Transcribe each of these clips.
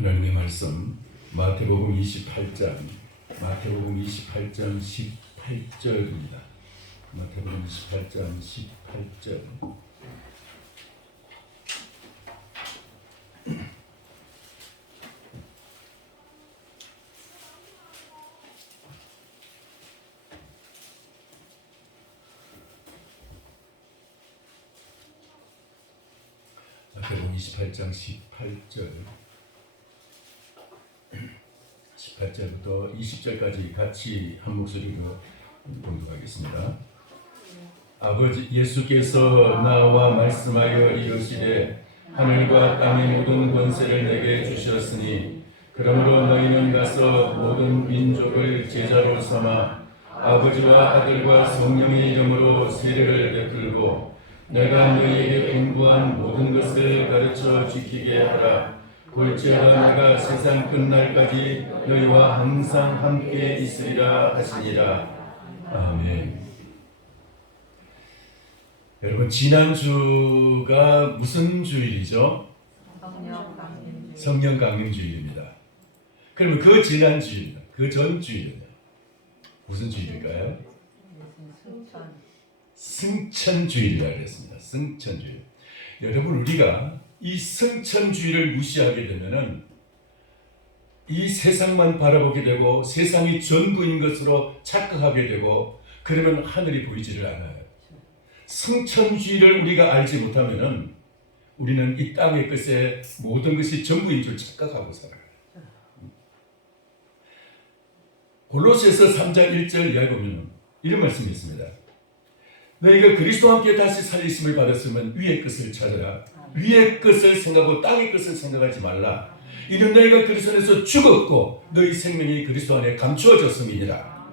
하나님의 말씀 마태복음 28장 18절입니다. 마태복음 28장 18절. 마태복음 28장 18절부터 20절까지 같이 한 목소리로 공독하겠습니다. 아버지 예수께서 나와 말씀하여 이르시되 하늘과 땅의 모든 권세를 내게 주셨으니 그러므로 너희는 가서 모든 민족을 제자로 삼아 아버지와 아들과 성령의 이름으로 세례를 베풀고 내가 너희에게 공부한 모든 것을 가르쳐 지키게 하라. 볼지어다 내가 세상 끝날까지 너희와 항상 함께 있으리라 하시니라. 아멘. 여러분, 지난주가 무슨 주일이죠? 성령 강림 주일입니다. 그러면 그 지난 주일, 그 전 주일은 무슨 주일일까요? 승천주일이라고 했습니다. 승천주일. 여러분, 우리가 이 승천주의를 무시하게 되면은 이 세상만 바라보게 되고 세상이 전부인 것으로 착각하게 되고 그러면 하늘이 보이지를 않아요. 승천주의를 우리가 알지 못하면은 우리는 이 땅의 것에 모든 것이 전부인 줄 착각하고 살아요. 골로새서 3장 1절 이하에 보면 이런 말씀이 있습니다. 너희가 그리스도와 함께 다시 살리심을 받았으면 위의 것을 찾아라. 위의 것을 생각하고 땅의 것을 생각하지 말라. 이는 너희가 그리스도 안에서 죽었고 너희 생명이 그리스도 안에 감추어졌음이니라.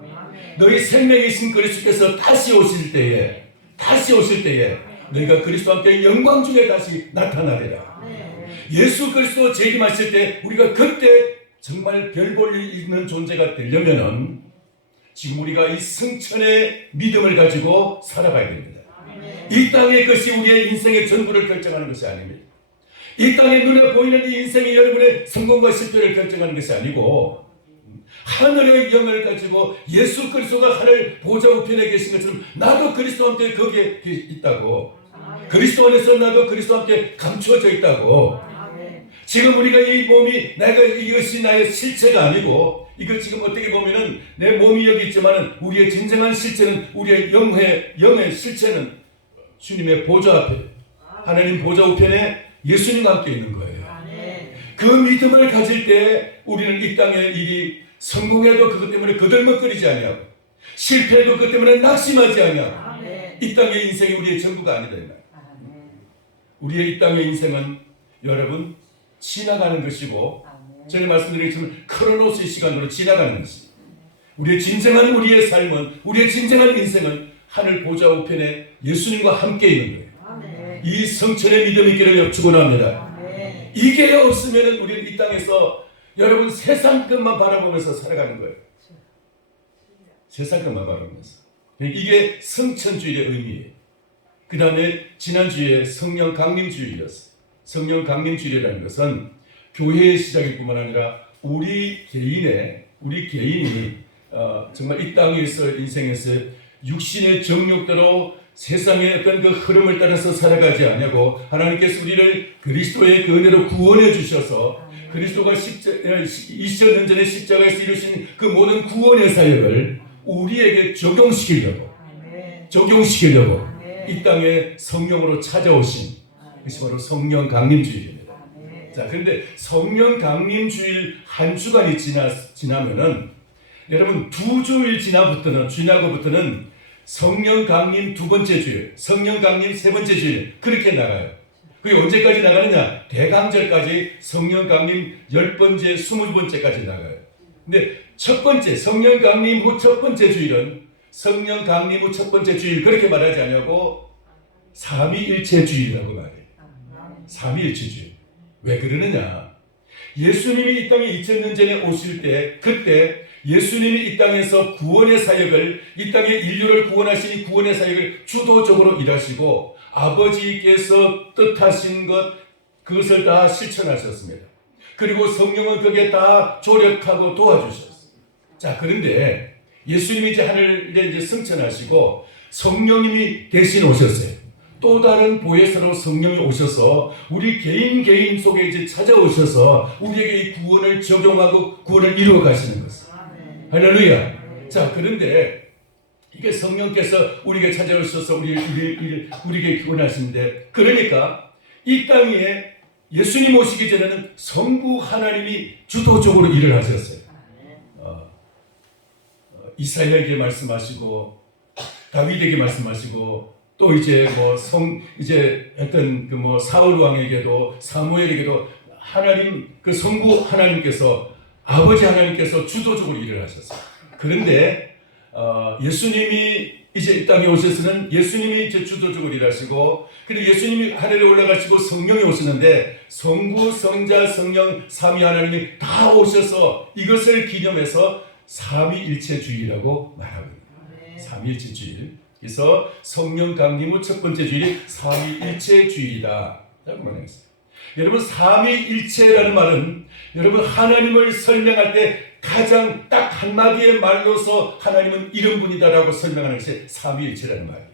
너희 생명이신 그리스도께서 다시 오실 때에 너희가 그리스도와 함께 영광 중에 다시 나타나리라. 예수 그리스도 재림하실 때 우리가 그때 정말 별 볼 일 있는 존재가 되려면은 지금 우리가 이 승천의 믿음을 가지고 살아가야 됩니다. 이 땅의 것이 우리의 인생의 전부를 결정하는 것이 아닙니다. 이 땅에 눈에 보이는 이 인생이 여러분의 성공과 실패를 결정하는 것이 아니고 하늘의 영을 가지고 예수 그리스도가 하늘 보좌 우편에 계신 것처럼 나도 그리스도와 함께 거기에 있다고, 그리스도 안에서 나도 그리스도와 함께 감추어져 있다고. 지금 우리가 이 몸이 내가 이것이 나의 실체가 아니고 이거 지금 어떻게 보면은 내 몸이 여기 있지만은 우리의 진정한 실체는 우리의 영의 실체는 주님의 보좌 앞에 하나님 보좌 우편에 예수님과 함께 있는 거예요. 그 믿음을 가질 때 우리는 이 땅의 일이 성공해도 그것 때문에 거들먹거리지 아니하고 실패해도 그것 때문에 낙심하지 아니하고 이 땅의 인생이 우리의 전부가 아니다. 우리의 이 땅의 인생은 여러분 지나가는 것이고 전에 말씀드렸지만 크로노스의 시간으로 지나가는 것입니다. 우리의 진정한 삶은 우리의 진정한 인생은 하늘 보좌 우편에 예수님과 함께 있는 거예요. 이 성천의 믿음 있기를 축원합니다. 이게 없으면 우리는 이 땅에서 여러분 세상 것만 바라보면서 살아가는 거예요. 세상 것만 바라보면서. 이게 성천주일의 의미예요. 그 다음에 지난주에 성령 강림주일이었어요. 성령 강림주일이라는 것은 교회의 시작일 뿐만 아니라 우리 개인이 정말 이 땅에서 인생에서 육신의 정욕대로 세상의 어떤 그 흐름을 따라서 살아가지 않냐고 하나님께서 우리를 그리스도의 그 은혜로 구원해 주셔서 그리스도가 2000년 전에 십자가에서 이루신 그 모든 구원의 사역을 우리에게 적용시키려고 이 땅에 성령으로 찾아오신 그것이 바로 성령 강림주일입니다. 자, 그런데 성령 강림주일 한 주간이 지나면은 여러분 두 주일 지나고부터는 성령 강림 두 번째 주일, 성령 강림 세 번째 주일 그렇게 나가요. 그게 언제까지 나가느냐? 대강절까지 성령 강림 10번째, 20번째까지 나가요. 근데 첫 번째 성령 강림 후 첫 번째 주일은 성령 강림 후 첫 번째 주일 그렇게 말하지 않냐고 삼위일체 주일이라고 말해요. 삼위일체 주일. 왜 그러느냐? 예수님이 이 땅에 2000년 전에 오실 때 그때 예수님이 이 땅에서 구원의 사역을 이 땅의 인류를 구원하시니 구원의 사역을 주도적으로 일하시고 아버지께서 뜻하신 것 그것을 다 실천하셨습니다. 그리고 성령은 거기에 다 조력하고 도와주셨어요. 자, 그런데 예수님이 이제 하늘에 이제 승천하시고 성령님이 대신 오셨어요. 또 다른 보혜사로 성령이 오셔서 우리 개인 속에 이제 찾아오셔서 우리에게 이 구원을 적용하고 구원을 이루어 가시는 것을. 할렐루야. 자, 그런데 이게 성령께서 우리에게 찾아오셔서 우리에게 구원하시는데, 그러니까 이 땅에 예수님 오시기 전에는 성부 하나님이 주도적으로 일을 하셨어요. 이사야에게 말씀하시고 다윗에게 말씀하시고 또 이제 이제 어떤 사울 왕에게도 사무엘에게도 하나님 그 성부 하나님께서 아버지 하나님께서 주도적으로 일을 하셨어요. 그런데 예수님이 이제 이 땅에 오셔서는 예수님이 이제 주도적으로 일하시고, 그리고 예수님이 하늘에 올라가시고 성령이 오시는데 성부, 성자, 성령, 삼위 하나님이 다 오셔서 이것을 기념해서 삼위일체주의라고 말하고 있습니다. 삼위일체주의. 그래서 성령 강림 후 첫 번째 주일이 삼위일체주의다 라고 말했습니다. 여러분, 삼위일체라는 말은 여러분 하나님을 설명할 때 가장 딱 한마디의 말로서 하나님은 이런 분이다라고 설명하는 것이 삼위일체라는 말이에요.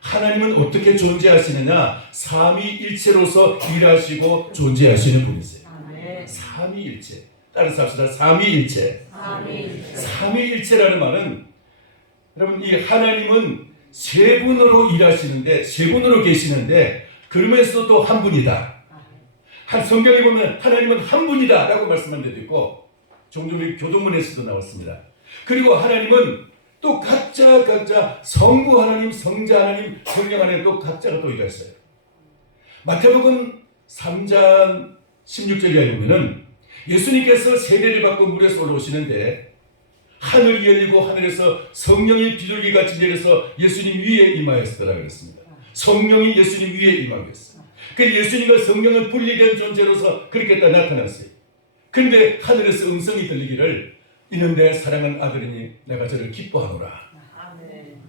하나님은 어떻게 존재하시느냐? 삼위일체로서 일하시고 존재하시는 분이세요. 삼위일체. 따라서 합시다. 삼위일체. 삼위일체라는 말은 여러분, 이 하나님은 세 분으로 일하시는데, 세 분으로 계시는데, 그러면서도 또 한 분이다. 성경에 보면 하나님은 한 분이다 라고 말씀한 데도 있고, 종종 교도문에서도 나왔습니다. 그리고 하나님은 또 각자 성부 하나님, 성자 하나님, 성령 하나님 또 각자가 또 일하셨어요. 마태복음 3장 16절에 보면은 예수님께서 세례를 받고 물에서 올라오시는데 하늘이 열리고 하늘에서 성령이 비둘기같이 내려서 예수님 위에 임하였더라 그랬습니다. 성령이 예수님 위에 임하였어요. 그 예수님과 성령은 분리된 존재로서 그렇게 다 나타났어요. 그런데 하늘에서 음성이 들리기를 이는 내 사랑하는 아들이니 내가 저를 기뻐하노라.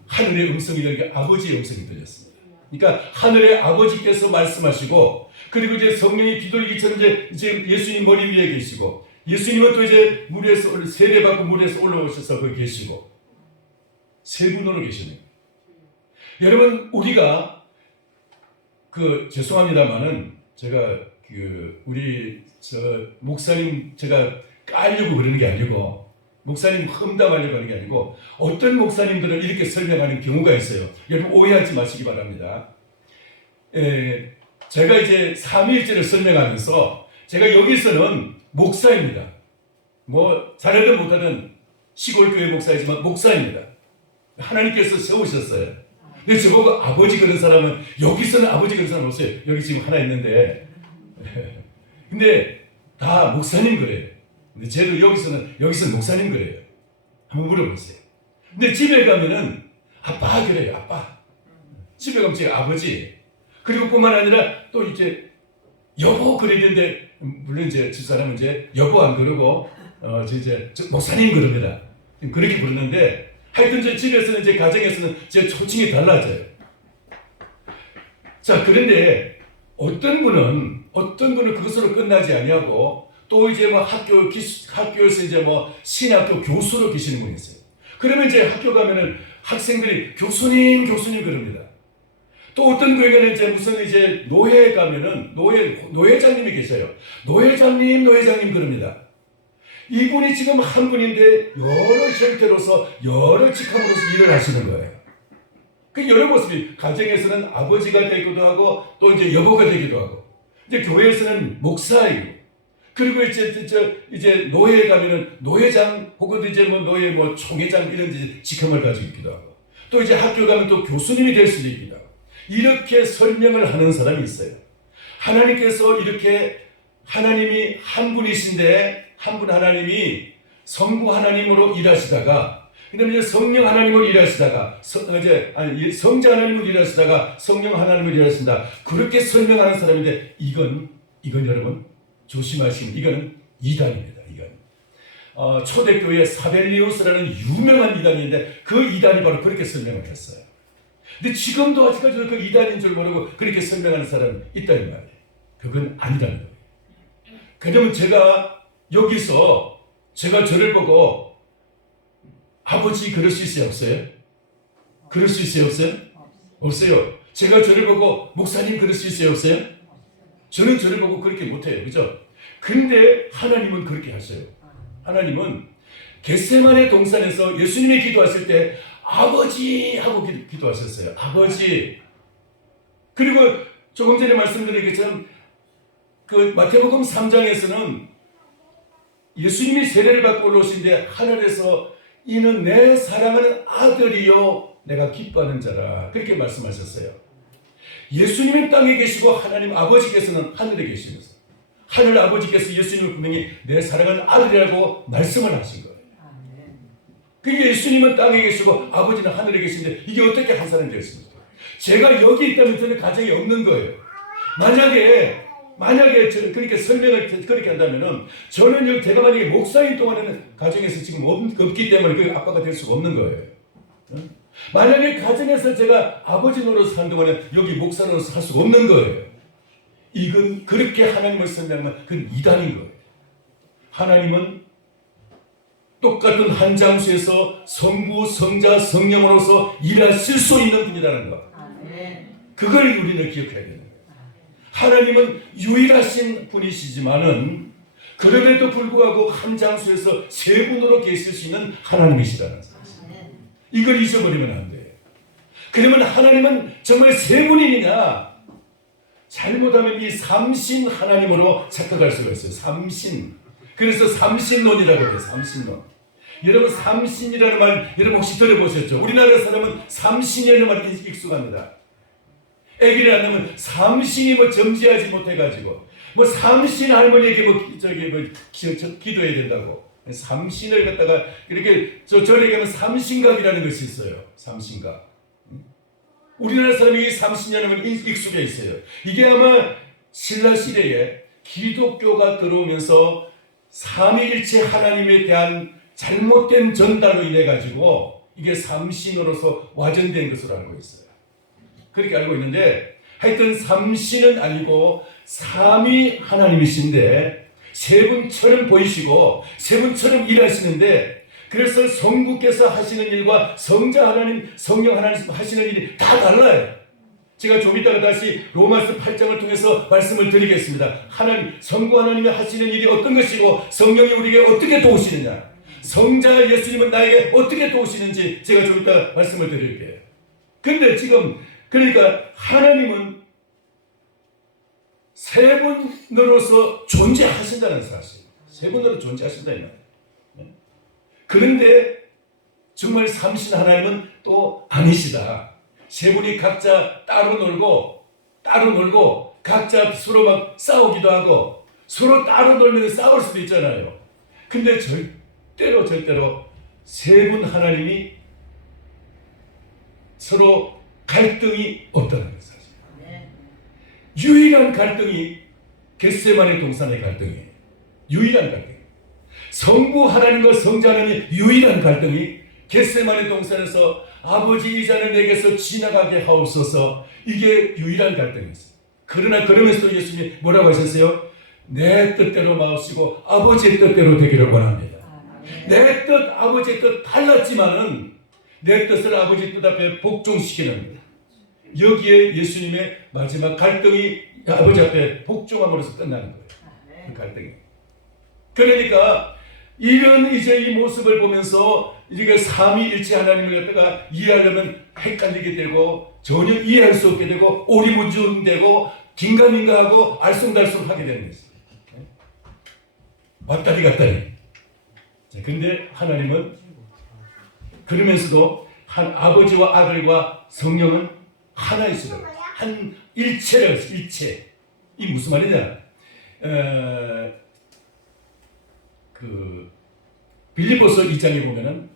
하늘의 음성이 들리게 아버지의 음성이 들렸습니다. 그러니까 하늘의 아버지께서 말씀하시고, 그리고 이제 성령이 비둘기처럼 이제 예수님 머리 위에 계시고, 예수님은 또 이제 물에서 세례받고 물에서 올라오셔서 거기 계시고, 세 분으로 계시는 거예요. 여러분, 우리가 죄송합니다만은 제가 우리 목사님 제가 까려고 그러는 게 아니고, 목사님 험담하려고 하는 게 아니고, 어떤 목사님들은 이렇게 설명하는 경우가 있어요. 여러분 오해하지 마시기 바랍니다. 제가 이제 삼위일체를 설명하면서 제가 여기서는 목사입니다. 잘하든 못하든 시골교회 목사이지만 목사입니다. 하나님께서 세우셨어요. 근데 저보고 아버지 그런 사람은, 여기서는 아버지 그런 사람 없어요. 여기 지금 하나 있는데. 근데 다 목사님 그래요. 근데 쟤도 여기서는 목사님 그래요. 한번 물어보세요. 근데 집에 가면은 아빠 그래요. 아빠. 집에 가면 제 아버지. 그리고 뿐만 아니라 또 이제 여보 그러는데, 물론 이제 집사람은 이제 여보 안 그러고 이제 목사님 그럽니다. 그렇게 부르는데, 하여튼 제 집에서는 이제 가정에서는 제 초칭이 달라져요. 자, 그런데 어떤 분은 그것으로 끝나지 아니하고 또 이제 학교에서 이제 신학교 교수로 계시는 분이 있어요. 그러면 이제 학교 가면은 학생들이 교수님 그럽니다. 또 어떤 교회는 이제 무슨 이제 노회에 가면은 노회장님이 계셔요. 노회장님 그럽니다. 이분이 지금 한 분인데 여러 형태로서 여러 직함으로서 일을 하시는 거예요. 그 여러 모습이, 가정에서는 아버지가 되기도 하고 또 이제 여보가 되기도 하고, 이제 교회에서는 목사이고, 그리고 이제 노예에 가면은 노예장 혹은 이제 노예 총회장 이런 직함을 가지고 있기도 하고, 또 이제 학교 가면 또 교수님이 될 수도 있기도 하고, 이렇게 설명을 하는 사람이 있어요. 하나님께서 이렇게 하나님이 한 분이신데 한 분 하나님이 성부 하나님으로 일하시다가, 그다음에 성령 하나님으로 일하시다가, 성자 하나님으로 일하시다가 성령 하나님으로 일하신다. 그렇게 설명하는 사람인데 이건 여러분 조심하시면 이거는 이단입니다. 이건 초대교회 사벨리우스라는 유명한 이단인데 그 이단이 바로 그렇게 설명을 했어요. 근데 지금도 아직까지 그 이단인 줄 모르고 그렇게 설명하는 사람이 있다는 말이에요. 그건 아니라는 거예요. 그러면 제가 여기서 제가 저를 보고 아버지 그럴 수 있어요? 없어요? 그럴 수 있어요? 없어요? 없어요. 제가 저를 보고 목사님 그럴 수 있어요? 없어요? 저는 저를 보고 그렇게 못해요. 그죠? 근데 하나님은 그렇게 하셔요. 하나님은 겟세마네 동산에서 예수님이 기도하실 때 아버지 하고 기도하셨어요. 아버지. 그리고 조금 전에 말씀드린 것처럼 그 마태복음 3장에서는 예수님이 세례를 받고 올라오신데 하늘에서 이는 내 사랑하는 아들이요 내가 기뻐하는 자라 그렇게 말씀하셨어요. 예수님은 땅에 계시고 하나님 아버지께서는 하늘에 계시면서 하늘 아버지께서 예수님을 분명히 내 사랑하는 아들이라고 말씀을 하신 거예요. 그게 예수님은 땅에 계시고 아버지는 하늘에 계신데 이게 어떻게 한 사람이 되었습니까? 제가 여기 있다면 저는 가정이 없는 거예요. 만약에 저는 그렇게 설명을 그렇게 한다면은 저는 여기 제가 만약에 목사인 동안에는 가정에서 지금 없기 때문에 그 아빠가 될 수가 없는 거예요. 만약에 가정에서 제가 아버지 노릇을 한 동안에 여기 목사 노릇을 할 수가 없는 거예요. 이건 그렇게 하나님을 설명하면 그건 이단인 거예요. 하나님은 똑같은 한 장소에서 성부, 성자, 성령으로서 일하실 수 있는 분이라는 것. 그걸 우리는 기억해야 되는 거예요. 하나님은 유일하신 분이시지만은 그럼에도 불구하고 한 장소에서 세 분으로 계실 수 있는 하나님이시라는 사실. 이걸 잊어버리면 안 돼요. 그러면 하나님은 정말 세 분이냐? 잘못하면 이 삼신 하나님으로 착각할 수가 있어요. 삼신. 그래서 삼신론이라고 해요. 삼신론. 여러분 삼신이라는 말 여러분 혹시 들어보셨죠? 우리나라 사람은 삼신이라는 말이 익숙합니다. 애기를 안 낳으면 삼신이 뭐 점지하지 못해가지고 뭐 삼신 할머니에게 기도해야 된다고 삼신을 갖다가 이렇게 절에 가면 삼신각이라는 것이 있어요. 삼신각. 우리나라 사람이 삼신이라는 걸 익숙해 있어요. 이게 아마 신라 시대에 기독교가 들어오면서 삼위일체 하나님에 대한 잘못된 전달로 인해 가지고 이게 삼신으로서 와전된 것으로 알고 있어요. 그렇게 알고 있는데 하여튼 삼신은 아니고 삼위 하나님이신데 세 분처럼 보이시고 세 분처럼 일하시는데 그래서 성부께서 하시는 일과 성자 하나님, 성령 하나님 하시는 일이 다 달라요. 제가 좀 이따가 다시 로마서 8장을 통해서 말씀을 드리겠습니다. 하나님, 성부 하나님이 하시는 일이 어떤 것이고 성령이 우리에게 어떻게 도우시느냐, 성자 예수님은 나에게 어떻게 도우시는지 제가 좀 이따 말씀을 드릴게요. 근데 지금 그러니까 하나님은 세 분으로서 존재하신다는 사실. 세 분으로 존재하신다는 말이에요. 그런데 정말 삼신 하나님은 또 아니시다. 세 분이 각자 따로 놀고 각자 서로 막 싸우기도 하고 서로 따로 놀면 싸울 수도 있잖아요. 근데 절대로 세 분 하나님이 서로 갈등이 없다는 것 사실. 유일한 갈등이 겟세마네 동산의 갈등이에요. 유일한 갈등. 성부 하나님과 성자 하나님의 유일한 갈등이 겟세마네 동산에서 아버지 이 잔을 내게서 지나가게 하옵소서. 이게 유일한 갈등이었어요. 그러나 그러면서도 예수님이 뭐라고 하셨어요? 내 뜻대로 마옵시고 아버지의 뜻대로 되기를 원합니다. 내 뜻, 아버지의 뜻 달랐지만은 내 뜻을 아버지 뜻 앞에 복종시키는 여기에 예수님의 마지막 갈등이 아버지 앞에 복종함으로써 끝나는 거예요. 그 갈등이. 그러니까 이런 이제 이 모습을 보면서 우리가 삼위일체 하나님을 갖다가 이해하려면 헷갈리게 되고 전혀 이해할 수 없게 되고 오리무중되고 긴가민가하고 알쏭달쏭하게 되는 것이죠. 왔다리 갔다리. 근데 하나님은 그러면서도 한 아버지와 아들과 성령은 하나이시다. 한 일체라고 했어요. 일체. 이 무슨 말이냐? 빌립보서 2장에 보면은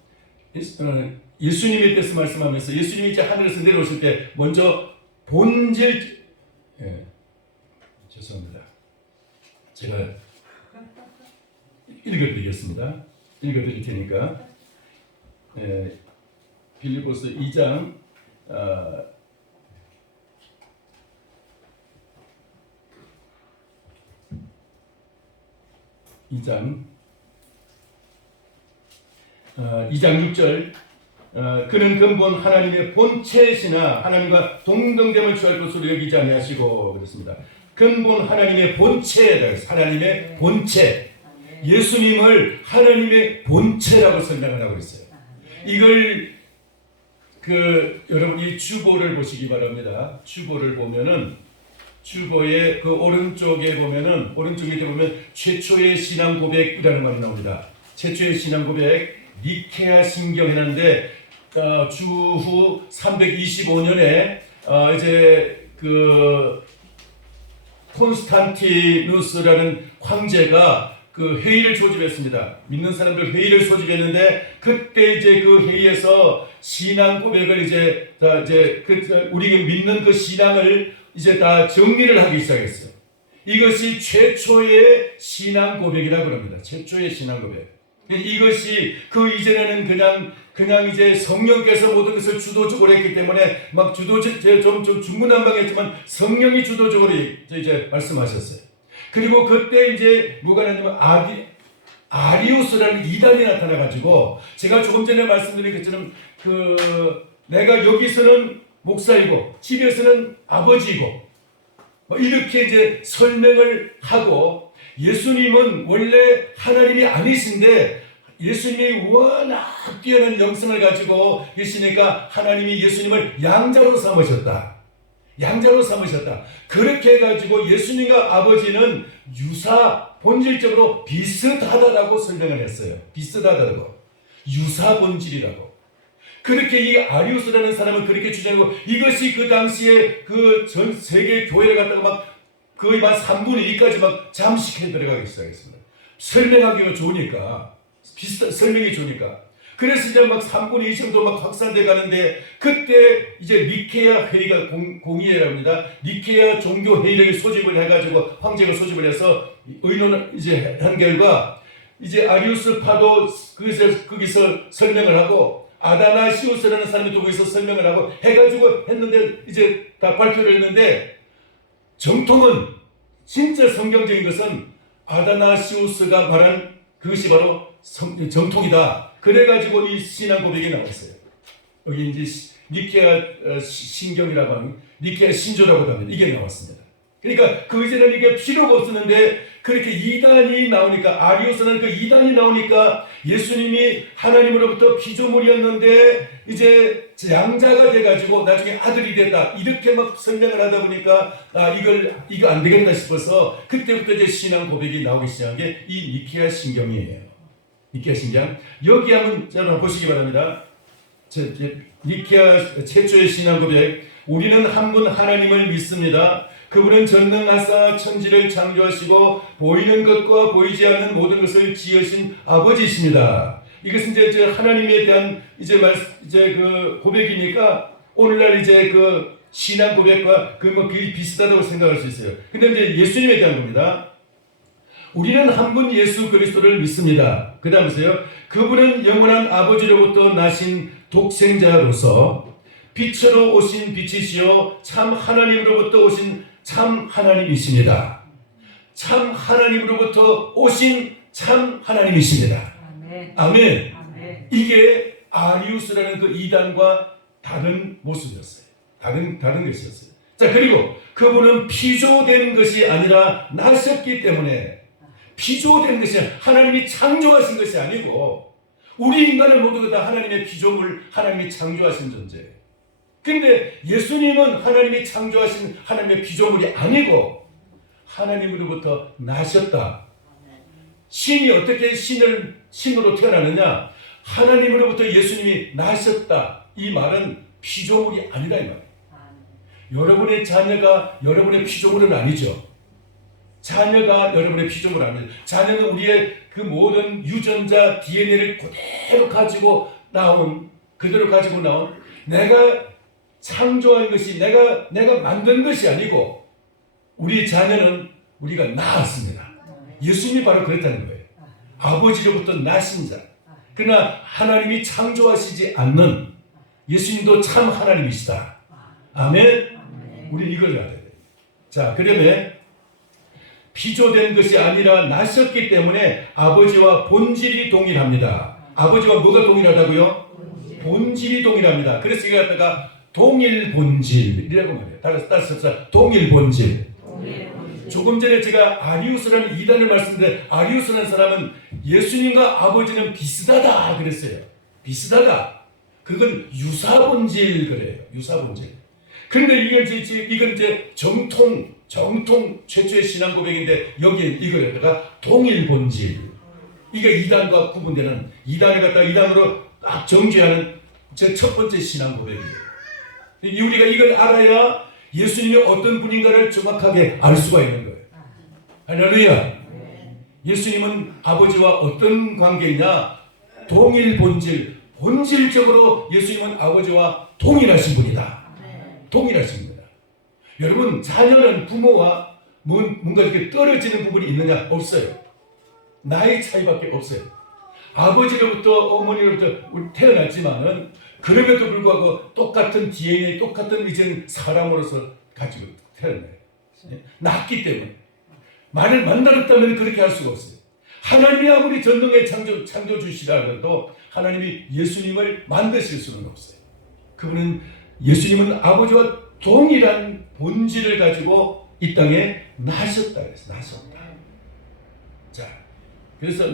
예수님에 대해서 말씀하면서 예수님이 이제 하늘에서 내려오실 때 먼저 본질 죄송합니다. 제가 읽어드리겠습니다. 읽어드릴 테니까 빌립보서 2장 2장 2장 6절 그는 근본 하나님의 본체시나 하나님과 동등됨을 취할 것으로 여기지 아니하시고 그렇습니다. 근본 하나님의 본체다. 하나님의 본체. 예수님을 하나님의 본체라고 설명을 하고 있어요. 이걸 여러분이 주보를 보시기 바랍니다. 주보를 보면은 주보의 그 오른쪽에 보면은 오른쪽 밑에 보면 최초의 신앙 고백이라는 말이 나옵니다. 최초의 신앙 고백 니케아 신경 해놨는데 주후 325년에 이제 그 콘스탄티누스라는 황제가 그 회의를 소집했습니다. 믿는 사람들 회의를 소집했는데 그때 이제 그 회의에서 신앙 고백을 이제 우리가 믿는 그 신앙을 이제 다 정리를 하기 시작했어요. 이것이 최초의 신앙 고백이라고 합니다. 최초의 신앙 고백. 이것이 그 이전에는 그냥 이제 성령께서 모든 것을 주도적으로 했기 때문에 막 좀 중구난방했지만 성령이 주도적으로 이제 말씀하셨어요. 그리고 그때 이제 누가 나냐면 아리우스라는 이단이 나타나가지고 제가 조금 전에 말씀드린 것처럼 내가 여기서는 목사이고 집에서는 아버지이고 이렇게 이제 설명을 하고 예수님은 원래 하나님이 아니신데 예수님이 워낙 뛰어난 영성을 가지고 계시니까 하나님이 예수님을 양자로 삼으셨다. 양자로 삼으셨다. 그렇게 해가지고 예수님과 아버지는 본질적으로 비슷하다라고 설명을 했어요. 비슷하다고. 유사 본질이라고. 그렇게 이 아리우스라는 사람은 그렇게 주장하고 이것이 그 당시에 그 전 세계 교회를 갖다가 막 거의 막 3분의 2까지 막 잠식해 들어가기 시작했습니다. 설명하기가 좋으니까. 설명이 좋으니까. 그래서 이제 막 3분의 2 정도 막 확산돼 가는데 그때 이제 니케아 회의가 공의회라고 합니다. 니케아 종교 회의를 소집을 해가지고 황제가 소집을 해서 의논을 이제 한 결과 이제 아리우스파도 거기서 설명을 하고 아다나시우스라는 사람이 또 거기서 설명을 하고 해가지고 했는데 이제 다 발표를 했는데 정통은 진짜 성경적인 것은 아다나시우스가 말한 그것이 바로 정통이다. 그래가지고 이 신앙 고백이 나왔어요. 여기 이제 니케아 신경이라고 하는 니케아 신조라고 하면 이게 나왔습니다. 그러니까 그 이전에는 이게 필요가 없었는데 그렇게 이단이 나오니까 아리우스는 그 이단이 나오니까 예수님이 하나님으로부터 피조물이었는데 이제 양자가 돼가지고 나중에 아들이 됐다 이렇게 막 설명을 하다 보니까 이거 안 되겠다 싶어서 그때부터 이제 신앙 고백이 나오기 시작한 게 이 니케아 신경이에요. 니케아 신경 여기 한번 여러분 보시기 바랍니다. 니케아 최초의 신앙 고백 우리는 한 분 하나님을 믿습니다. 그분은 전능하사 천지를 창조하시고 보이는 것과 보이지 않는 모든 것을 지으신 아버지이십니다. 이것은 이제 하나님에 대한 이제 그 고백이니까 오늘날 이제 그 신앙 고백과 그게 비슷하다고 생각할 수 있어요. 근데 이제 예수님에 대한 겁니다. 우리는 한 분 예수 그리스도를 믿습니다. 그 다음 보세요. 그분은 영원한 아버지로부터 나신 독생자로서 빛으로 오신 빛이시요 참 하나님으로부터 오신 참 하나님이십니다. 참 하나님으로부터 오신 참 하나님이십니다. 아멘. 아멘. 아멘. 이게 아리우스라는 그 이단과 다른 모습이었어요. 다른 것이었어요. 자, 그리고 그분은 피조된 것이 아니라 나셨기 때문에 피조된 것이 하나님이 창조하신 것이 아니고 우리 인간을 모두 다 하나님의 피조물, 하나님이 창조하신 존재예요. 근데 예수님은 하나님이 창조하신 하나님의 피조물이 아니고 하나님으로부터 나셨다. 신이 어떻게 신으로 태어나느냐? 하나님으로부터 예수님이 나셨다. 이 말은 피조물이 아니다 이 말이에요. 여러분의 자녀가 여러분의 피조물은 아니죠. 자녀가 여러분의 피조물 아닙니다. 자녀는 우리의 그 모든 유전자 DNA를 그대로 가지고 나온 내가 창조한 것이 내가 만든 것이 아니고 우리 자녀는 우리가 낳았습니다. 예수님이 바로 그랬다는 거예요. 아버지로부터 나신 자. 그러나 하나님이 창조하시지 않는 예수님도 참 하나님이시다. 아멘. 우리 이걸 알아야 돼요. 자, 그러면 비조된 것이 아니라 나셨기 때문에 아버지와 본질이 동일합니다. 아버지와 뭐가 동일하다고요? 본질이 동일합니다. 그래서 이거 갖다가 동일 본질이라고 말해요. 따라서 동일 본질. 조금 전에 제가 아리우스라는 이단을 말씀드렸는데, 아리우스라는 사람은 예수님과 아버지는 비슷하다 그랬어요. 비슷하다. 그건 유사본질 그래요. 유사본질. 그런데 이건 이제 정통 최초의 신앙 고백인데, 여기에 이걸 갖다가 동일본질. 이게 이단과 구분되는, 이단을 갖다가 이단으로 딱 정죄하는 제 첫 번째 신앙 고백이에요. 우리가 이걸 알아야 예수님이 어떤 분인가를 정확하게 알 수가 있는 거예요. 할렐루야. 예수님은 아버지와 어떤 관계이냐? 동일 본질. 본질적으로 예수님은 아버지와 동일하신 분이다. 동일하신 분이다. 여러분, 자녀는 부모와 뭔가 이렇게 떨어지는 부분이 있느냐? 없어요. 나이 차이밖에 없어요. 아버지로부터 어머니로부터 태어났지만은, 그럼에도 불구하고 똑같은 DNA, 똑같은 이제 사람으로서 가지고 태어나요. 낳기 때문에. 만일 만들었다면 그렇게 할 수가 없어요. 하나님이 아무리 전능의 창조주시라 해도 하나님이 예수님을 만드실 수는 없어요. 그분은, 예수님은 아버지와 동일한 본질을 가지고 이 땅에 나셨다 그랬어요. 나셨다. 자, 그래서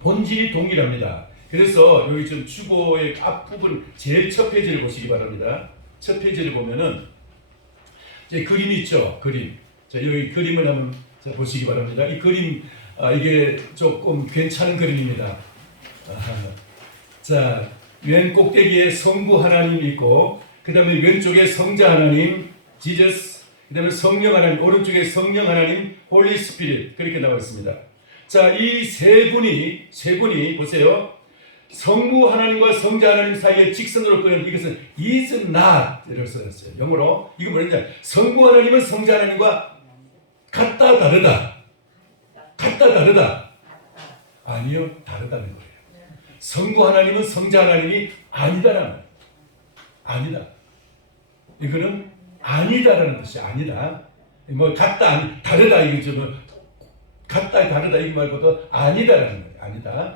본질이 동일합니다. 그래서 여기 지금 주보의 앞부분 제일 첫 페이지를 보시기 바랍니다. 첫 페이지를 보면은 이제 그림이 있죠. 그림. 자, 여기 그림을 한번 보시기 바랍니다. 이 그림, 이게 조금 괜찮은 그림입니다. 자, 왼 꼭대기에 성부 하나님이 있고, 그 다음에 왼쪽에 성자 하나님, 지저스, 그 다음에 성령 하나님, 오른쪽에 성령 하나님, 홀리 스피릿, 그렇게 나와 있습니다. 자, 이 세 분이 보세요. 성부 하나님과 성자 하나님 사이에 직선으로 끄는, 이것은 is not 이라고 써놨어요. 영어로. 이건 뭐냐? 성부 하나님은 성자 하나님과 같다 다르다. 같다 다르다. 아니요, 다르다는 거예요. 성부 하나님은 성자 하나님이 아니다라는 거예요. 아니다. 이거는 아니다라는 뜻이 아니다. 뭐 같다, 다르다, 이게 좀 같다, 다르다 이거 말고도 아니다라는 거예요. 아니다.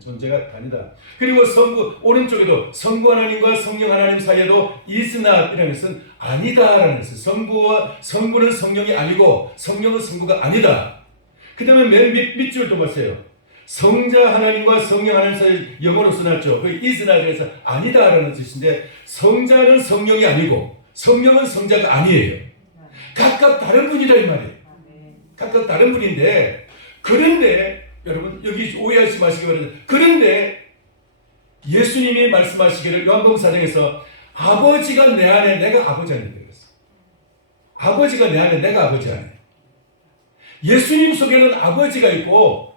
존재가 아니다. 그리고 성부, 오른쪽에도 성부 하나님과 성령 하나님 사이에도 is not 이라는 것은 아니다라는 것은, 성부는 성령이 아니고 성령은 성부가 아니다. 그 다음에 맨 밑줄도 보세요. 성자 하나님과 성령 하나님 사이에 영어로 써놨죠. 그 is not에서 아니다라는 뜻인데, 성자는 성령이 아니고 성령은 성자가 아니에요. 각각 다른 분이다 이 말이에요. 각각 다른 분인데, 그런데 여러분 여기 오해하지 마시기 바랍니다. 그런데 예수님이 말씀하시기를 요한복음 4장에서 아버지가 내 안에 내가 아버지 안에 들어갔어. 아버지가 내 안에 내가 아버지 안에. 예수님 속에는 아버지가 있고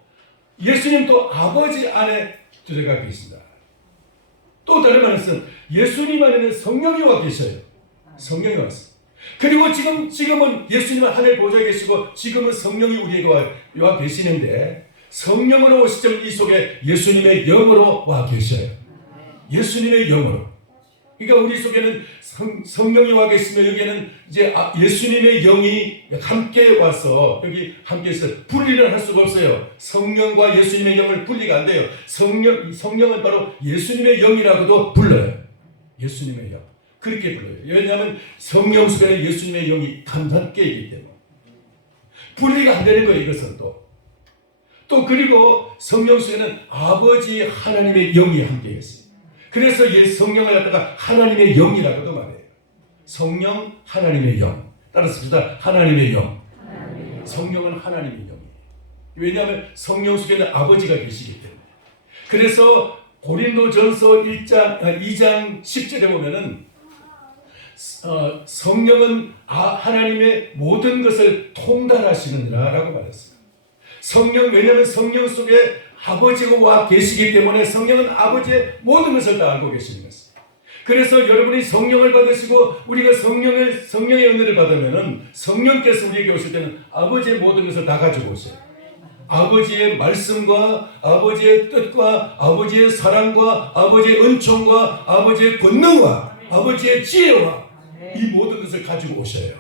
예수님도 아버지 안에 들어가 계신다. 또 다른 말은 예수님 안에는 성령이 와 계셔요. 성령이 왔어. 그리고 지금은 예수님은 하늘 보좌에 계시고 지금은 성령이 우리에게 와 계시는데, 성령으로 오시죠. 이 속에 예수님의 영으로 와 계셔요. 예수님의 영으로. 그러니까 우리 속에는 성령이 와 계시면 여기에는 이제 예수님의 영이 함께 와서 여기 함께 있어요. 분리를 할 수가 없어요. 성령과 예수님의 영을 분리가 안 돼요. 성령은 바로 예수님의 영이라고도 불러요. 예수님의 영. 그렇게 불러요. 왜냐하면 성령 속에 예수님의 영이 함께 있기 때문에. 분리가 안 되는 거예요. 이것은 또 그리고 성령 속에는 아버지 하나님의 영이 함께 있어요. 그래서 성령을 갖다가 하나님의 영이라고도 말해요. 성령, 하나님의 영. 따라서 하나님의 영. 성령은 하나님의 영이에요. 왜냐하면 성령 속에는 아버지가 계시기 때문에. 그래서 고린도전서 2장 10절에 보면은 성령은 하나님의 모든 것을 통달하시느니라라고 말했어요. 왜냐하면 성령 속에 아버지가 와 계시기 때문에 성령은 아버지의 모든 것을 다 알고 계시는 것이에요. 그래서 여러분이 성령을 받으시고 우리가 성령의 은혜를 받으면은 성령께서 우리에게 오실 때는 아버지의 모든 것을 다 가지고 오세요. 아버지의 말씀과 아버지의 뜻과 아버지의 사랑과 아버지의 은총과 아버지의 권능과 아버지의 지혜와 이 모든 것을 가지고 오셔요.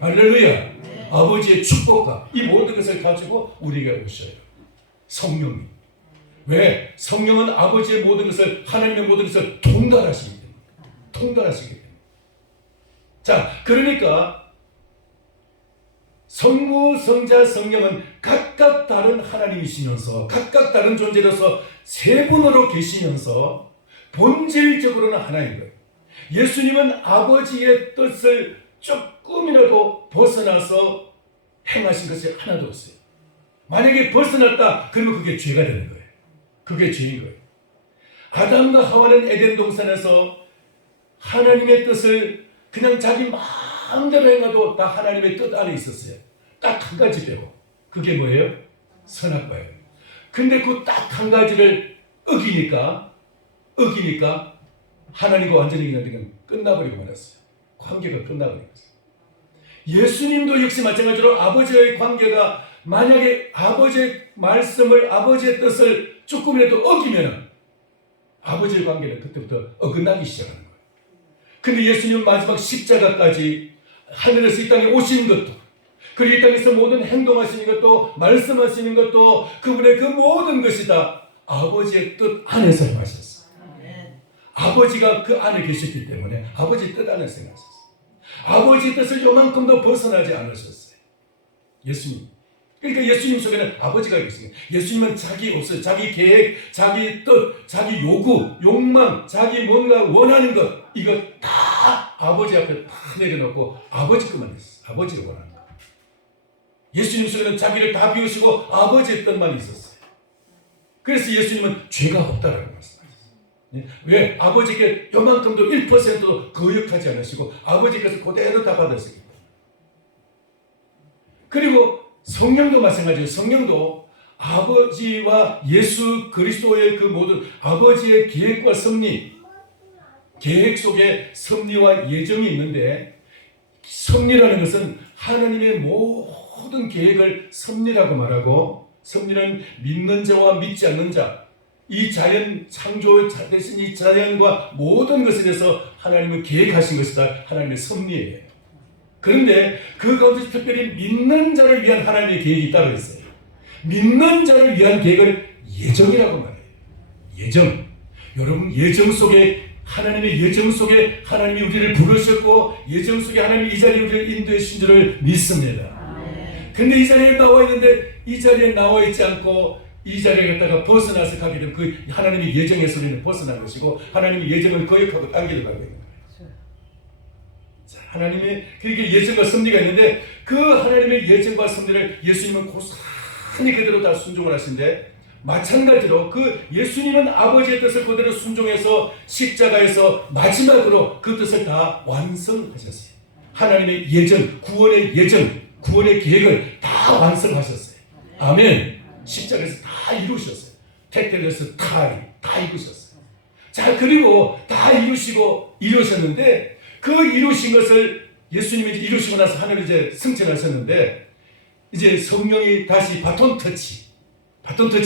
할렐루야. 아버지의 축복과 이 모든 것을 가지고 우리에게 오셔요. 성령이. 왜? 성령은 아버지의 모든 것을, 하나님의 모든 것을 통달하시기 때문에. 통달하시기 때문에. 자, 그러니까 성부, 성자, 성령은 각각 다른 하나님이시면서 각각 다른 존재로서 세 분으로 계시면서 본질적으로는 하나인 거예요. 예수님은 아버지의 뜻을 조금이라도 벗어나서 행하신 것이 하나도 없어요. 만약에 벗어났다 그러면 그게 죄가 되는 거예요. 그게 죄인 거예요. 아담과 하와는 에덴 동산에서 하나님의 뜻을 그냥 자기 마음대로 행해도 다 하나님의 뜻 안에 있었어요. 딱 한 가지 빼고. 그게 뭐예요? 선악과예요. 근데 그 딱 한 가지를 어기니까 하나님과 완전히 그냥 끝나버리고 말았어요. 관계가 끝나버린 거죠. 예수님도 역시 마찬가지로 아버지와의 관계가 만약에 아버지의 말씀을, 아버지의 뜻을 조금이라도 어기면 아버지의 관계는 그때부터 어긋나기 시작하는 거예요. 근데 예수님은 마지막 십자가까지 하늘에서 이 땅에 오신 것도, 그리고 이 땅에서 모든 행동하시는 것도, 말씀하시는 것도, 그분의 그 모든 것이 다 아버지의 뜻 안에서 행하셨어요. 아버지가 그 안에 계셨기 때문에 아버지 뜻 안에서 행하셨어요. 아버지 뜻을 요만큼도 벗어나지 않으셨어요. 예수님. 그러니까 예수님 속에는 아버지가 계십니다. 예수님은 자기 없어요. 자기 계획, 자기 뜻, 자기 요구, 욕망, 자기 뭔가 원하는 것, 이거 다 아버지 앞에 다 내려놓고 아버지 것만 했어요. 아버지가 원하는 것. 예수님 속에는 자기를 다 비우시고 아버지의 뜻만 있었어요. 그래서 예수님은 죄가 없다라고 말씀하셨어요. 왜? 아버지께 요만큼도 1%도 거역하지 않으시고 아버지께서 그대로 다 받으시기 때문에. 그리고 성령도 마찬가지예요. 성령도 아버지와 예수 그리스도의 그 모든 아버지의 계획과 섭리, 계획 속에 섭리와 예정이 있는데, 섭리라는 것은 하나님의 모든 계획을 섭리라고 말하고, 섭리는 믿는 자와 믿지 않는 자, 이 자연 창조 대신 이 자연과 모든 것에 대해서 하나님은 계획하신 것이다. 하나님의 섭리예요. 그런데 그 가운데 특별히 믿는 자를 위한 하나님의 계획이 따로 있어요. 믿는 자를 위한 계획을 예정이라고 말해요. 예정. 여러분, 예정 속에, 하나님의 예정 속에 하나님이 우리를 부르셨고, 예정 속에 하나님이 이 자리에 우리를 인도해 주신 줄을 믿습니다. 근데 이 자리에 나와 있는데, 이 자리에 나와 있지 않고 이 자리에 갔다가 벗어나서 가게 되면 그 하나님의 예정에서 우리는 벗어난 것이고, 하나님의 예정을 거역하고 당기러 가게 되는 거예요. 자, 하나님의 그렇게 예정과 섭리가 있는데, 그 하나님의 예정과 섭리를 예수님은 고스란히 그대로 다 순종을 하신데, 마찬가지로 그 예수님은 아버지의 뜻을 그대로 순종해서 십자가에서 마지막으로 그 뜻을 다 완성하셨어요. 하나님의 예정, 구원의 예정, 구원의 계획을 다 완성하셨어요. 아멘. 십자가에서 다 이루셨어요. 택배에서 다 이루셨어요. 자, 그리고 다 이루셨는데, 그 이루신 것을 예수님이 이루시고 나서 하늘에 이제 승천하셨는데, 이제 성령이 다시 바톤 터치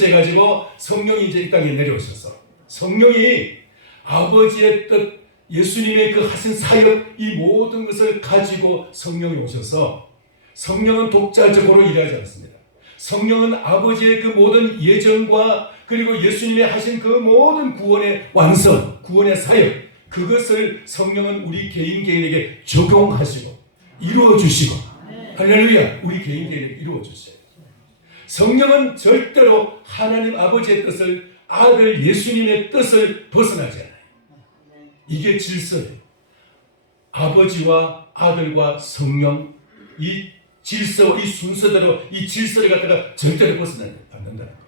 해가지고 성령이 이제 이 땅에 내려오셔서, 성령이 아버지의 뜻, 예수님의 그 하신 사역, 이 모든 것을 가지고 성령이 오셔서, 성령은 독자적으로 일하지 않습니다. 성령은 아버지의 그 모든 예정과 그리고 예수님이 하신 그 모든 구원의 완성, 구원의 사역, 그것을 성령은 우리 개인에게 적용하시고 이루어주시고, 할렐루야, 우리 개인에게 이루어주세요. 성령은 절대로 하나님 아버지의 뜻을, 아들 예수님의 뜻을 벗어나지 않아요. 이게 질서예요. 아버지와 아들과 성령, 이 질서, 이 순서대로 이 질서를 갖다가 절대로 벗어나지 않는다는 거예요.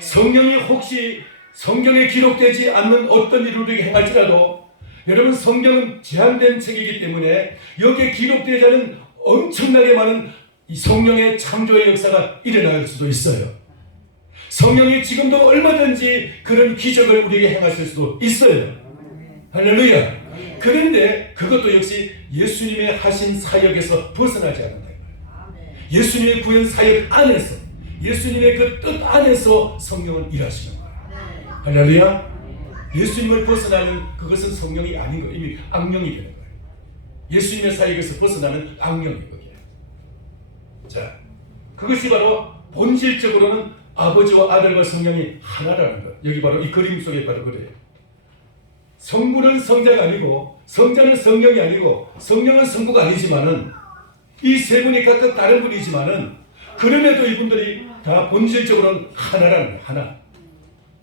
성령이 혹시 성경에 기록되지 않는 어떤 일을 우리에게 행할지라도, 여러분, 성경은 제한된 책이기 때문에 여기에 기록되지 않은 엄청나게 많은 이 성령의 창조의 역사가 일어날 수도 있어요. 성령이 지금도 얼마든지 그런 기적을 우리에게 행하실 수도 있어요. 할렐루야. 그런데 그것도 역시 예수님의 하신 사역에서 벗어나지 않는다. 예수님의 구원 사역 안에서, 예수님의 그 뜻 안에서 성령은 일하시는 거예요. 할렐루야. 예수님을 벗어나는 그것은 성령이 아닌 거예요. 이미 악령이 되는 거예요. 예수님의 사역에서 벗어나는 악령인 거예요. 자, 그것이 바로 본질적으로는 아버지와 아들과 성령이 하나라는 것. 여기 바로 이 그림 속에 바로 그래요. 성부는 성자가 아니고 성자는 성령이 아니고 성령은 성부가 아니지만은 이 세 분이 각각 다른 분이지만은 그럼에도 이분들이 다 본질적으로는 하나라는 거예요. 하나.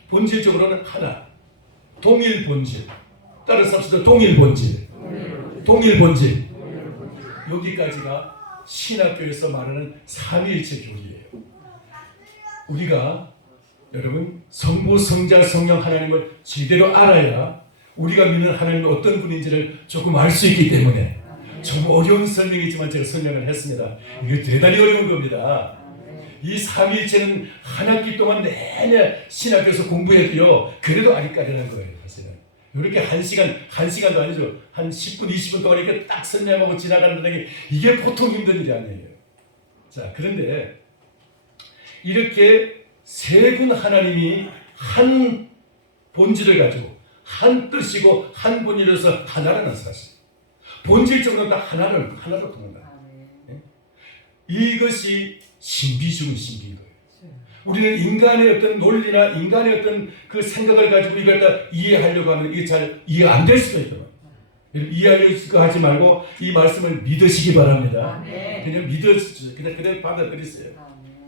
본질적으로는 하나. 동일 본질. 따라서 합시다. 동일 본질. 동일 본질. 여기까지가 신학교에서 말하는 삼위일체 교리예요. 우리가 여러분 성부, 성자, 성령 하나님을 제대로 알아야 우리가 믿는 하나님이 어떤 분인지를 조금 알 수 있기 때문에 좀 어려운 설명이지만 제가 설명을 했습니다. 이게 대단히 어려운 겁니다. 이 삼위일체는 한 학기 동안 내내 신학교에서 공부해도요 그래도 아리까리라는 거예요. 사실은 이렇게 한 시간도 아니죠. 한 10분, 20분 동안 이렇게 딱 설명하고 지나간다는 게 이게 보통 힘든 일이 아니에요. 자, 그런데 이렇게 세 분 하나님이 한 본질을 가지고 한 뜻이고 한 분이라서 하나라는 사실. 본질적으로는 다 하나로 통한다. 이것이 신비 중의 신비인 거예요. 우리는 인간의 어떤 논리나 인간의 어떤 그 생각을 가지고 이걸 다 이해하려고 하면 이게 잘 이해 안 될 수가 있거든요. 이해하려고 하지 말고 이 말씀을 믿으시기 바랍니다. 그냥 믿으시죠. 그냥 그대로 받아들이세요.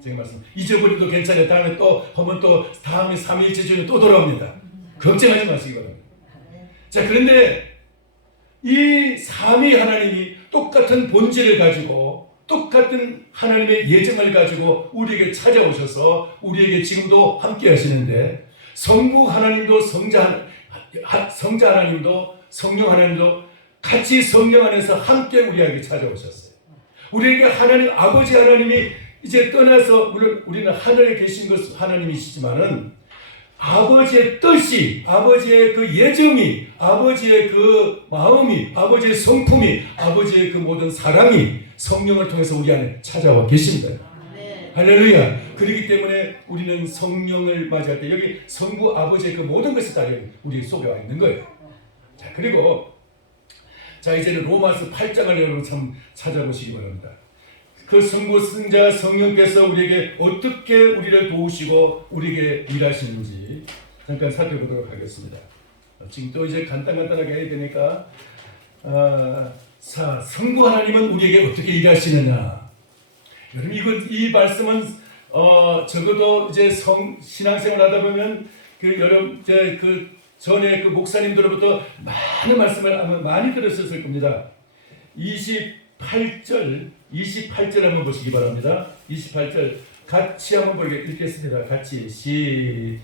제가 말씀 잊어버려도 괜찮아요. 다음에 또 하면 또 다음에 삼위일체 주에 또 돌아옵니다. 걱정하지 마시기 바랍니다. 자, 그런데 이 삼위 하나님이 똑같은 본질을 가지고 똑같은 하나님의 예정을 가지고 우리에게 찾아오셔서 우리에게 지금도 함께 하시는데 성부 하나님도 성자 하나님도 성령 하나님도 같이 성령 안에서 함께 우리에게 찾아오셨어요. 우리에게 하나님 아버지 하나님이 이제 떠나서 물론 우리는 하늘에 계신 것 하나님이시지만은 아버지의 뜻이, 아버지의 그 예정이, 아버지의 그 마음이, 아버지의 성품이, 아버지의 그 모든 사랑이 성령을 통해서 우리 안에 찾아와 계십니다. 할렐루야. 그렇기 때문에 우리는 성령을 맞이할 때 여기 성부 아버지의 그 모든 것이 다 우리 속에 와 있는 거예요. 자, 그리고 자, 이제는 로마서 8장을 여러분 참 찾아보시기 바랍니다. 그 성부, 성자, 성령께서 우리에게 어떻게 우리를 도우시고 우리에게 일하시는지 잠깐 살펴보도록 하겠습니다. 지금 또 이제 간단하게 해야 되니까 자, 성부 하나님은 우리에게 어떻게 일하시느냐. 여러분 이 말씀은 적어도 이제 신앙생활 하다 보면 그 여러분 이제 그 전에 그 목사님들로부터 많은 말씀을 아마 많이 들으셨을 겁니다. 28절 한번 보시기 바랍니다. 28절 같이 한번 읽겠습니다. 같이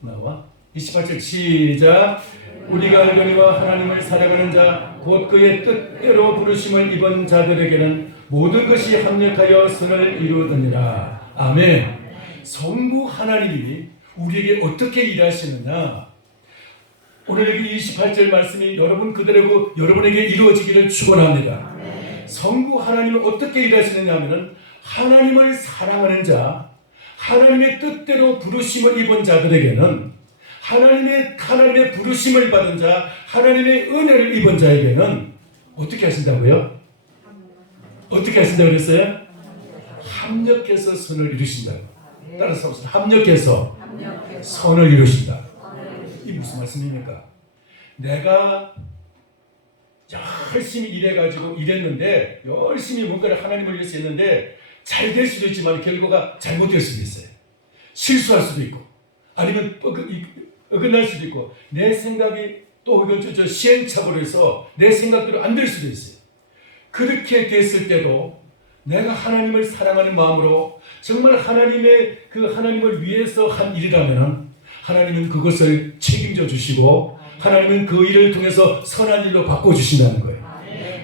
나와 28절 시작. 우리가 알거니와 하나님을 사랑하는 자 곧 그의 뜻대로 부르심을 입은 자들에게는 모든 것이 합력하여 선을 이루느니라. 아멘. 성부 하나님이 우리에게 어떻게 일하시느냐. 오늘 여기 28절 말씀이 여러분 그대로 여러분에게 이루어지기를 축원합니다. 성부 하나님은 어떻게 일하시느냐 하면은 하나님을 사랑하는 자, 하나님의 뜻대로 부르심을 입은 자들에게는 하나님의 부르심을 받은 자, 하나님의 은혜를 입은 자에게는 어떻게 하신다고요? 어떻게 하신다고 그랬어요? 합력해서 선을 이루신다고. 따라서 합력해서 선을 이루신다. 이 무슨 말씀입니까? 내가 열심히 일했는데 열심히 뭔가를 하나님을 위해서 했는데 잘 될 수도 있지만 결과가 잘못될 수도 있어요. 실수할 수도 있고 아니면 어긋날 수도 있고 내 생각이 또 이건 시행착오로 해서 내 생각대로 안 될 수도 있어요. 그렇게 됐을 때도 내가 하나님을 사랑하는 마음으로 정말 하나님을 위해서 한 일이라면 하나님은 그것을 책임져 주시고 하나님은 그 일을 통해서 선한 일로 바꿔주신다는 거예요.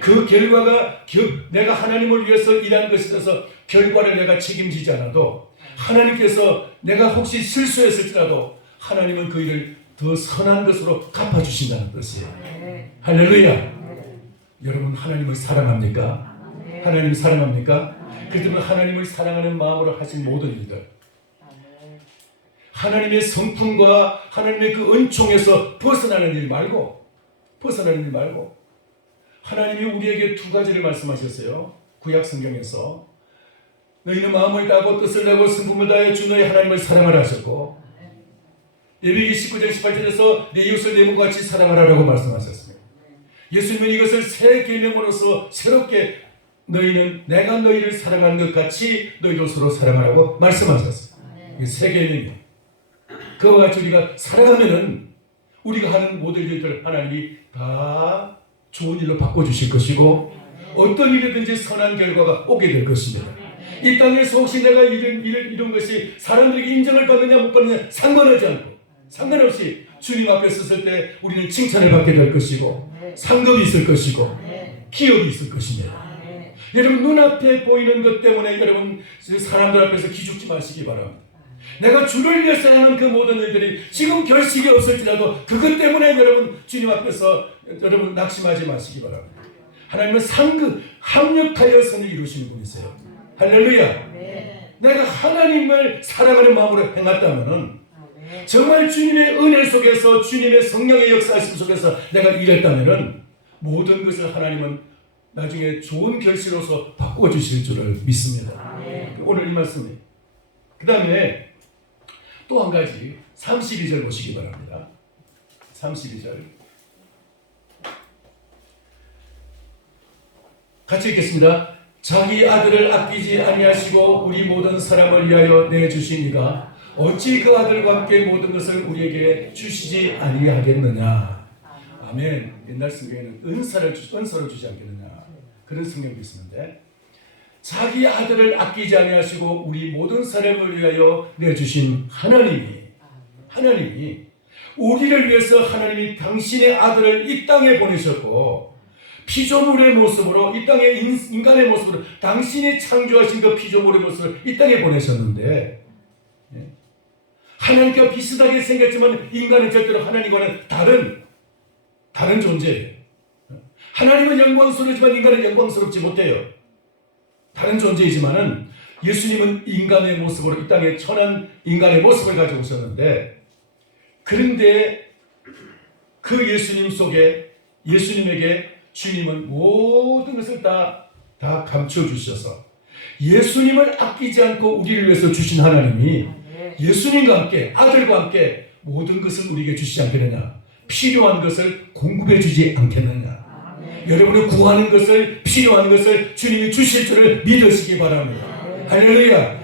그 결과가 내가 하나님을 위해서 일한 것이라서 결과를 내가 책임지지 않아도 하나님께서 내가 혹시 실수했을지라도 하나님은 그 일을 더 선한 것으로 갚아주신다는 뜻이에요. 할렐루야. 여러분 하나님을 사랑합니까? 하나님 사랑합니까? 그렇기 때문에 하나님을 사랑하는 마음으로 하신 모든 일들 하나님의 성품과 하나님의 그 은총에서 벗어나는 일 말고 하나님이 우리에게 두 가지를 말씀하셨어요. 구약 성경에서 너희는 마음을 다하고 뜻을 내고 성품을 다하여 주 너희 하나님을 사랑하라 하셨고, 레위기 19장 18절에서 내 이웃을 내 몸과 같이 사랑하라라고 말씀하셨습니다. 예수님은 이것을 새 계명으로서 새롭게 너희는 내가 너희를 사랑하는 것 같이 너희도 서로 사랑하라고 말씀하셨습니다. 이게 새 계명이에요. 그와 같이 우리가 사랑하면은 우리가 하는 모든 일들을 하나님이 다 좋은 일로 바꿔주실 것이고, 어떤 일이든지 선한 결과가 오게 될 것입니다. 이 땅에서 혹시 내가 이룬 것이 사람들에게 인정을 받느냐 못 받느냐 상관하지 않고, 상관없이 주님 앞에 섰을 때 우리는 칭찬을 받게 될 것이고, 상급이 있을 것이고, 기업이 있을 것입니다. 여러분, 눈앞에 보이는 것 때문에 여러분 사람들 앞에서 기죽지 마시기 바랍니다. 내가 주를 위해서 하는 그 모든 일들이 지금 결식이 없을지라도 그것 때문에 여러분 주님 앞에서 여러분 낙심하지 마시기 바랍니다. 하나님은 합력하여 선을 이루시는 분이세요. 할렐루야. 내가 하나님을 사랑하는 마음으로 행했다면은, 정말 주님의 은혜 속에서 주님의 성령의 역사하심 속에서 내가 일했다면은 모든 것을 하나님은 나중에 좋은 결실로서 바꿔주실 줄을 믿습니다. 오늘 이 말씀이. 그 다음에 또 한 가지 32절 보시기 바랍니다. 32절 같이 읽겠습니다. 자기 아들을 아끼지 아니하시고 우리 모든 사람을 위하여 내주시니가 어찌 그 아들과 함께 모든 것을 우리에게 주시지 아니하겠느냐. 아멘. 옛날 성경에는 은사를 주지 않겠느냐, 그런 성경도 있었는데, 자기 아들을 아끼지 아니하시고 우리 모든 사람을 위하여 내주신 하나님이 우리를 위해서 하나님이 당신의 아들을 이 땅에 보내셨고, 피조물의 모습으로 이 땅에 인간의 모습으로 당신이 창조하신 그 피조물의 모습을 이 땅에 보내셨는데, 하나님과 비슷하게 생겼지만 인간은 절대로 하나님과는 다른 존재예요. 하나님은 영광스러우지만 인간은 영광스럽지 못해요. 다른 존재이지만은 예수님은 인간의 모습으로 이 땅에 천한 인간의 모습을 가지고 오셨는데, 그런데 그 예수님 속에 예수님에게 주님은 모든 것을 다 감춰주셔서 예수님을 아끼지 않고 우리를 위해서 주신 하나님이 예수님과 함께 아들과 함께 모든 것을 우리에게 주시지 않겠느냐, 필요한 것을 공급해 주지 않겠느냐. 여러분이 구하는 것을, 필요한 것을 주님이 주실 줄을 믿으시기 바랍니다. 할렐루야.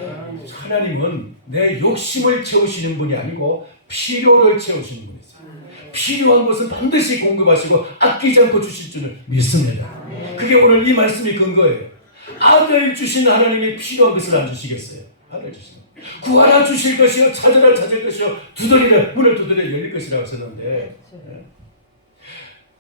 하나님은 내 욕심을 채우시는 분이 아니고 필요를 채우시는 분이세요. 필요한 것은 반드시 공급하시고 아끼지 않고 주실 줄을 믿습니다. 그게 오늘 이 말씀이 근거예요. 아들 주신 하나님이 필요한 것을 안 주시겠어요? 아들 주신 구하라 주실 것이요, 찾으라 찾을 것이요, 두드리라 문을 두드려 열릴 것이라고 하셨는데,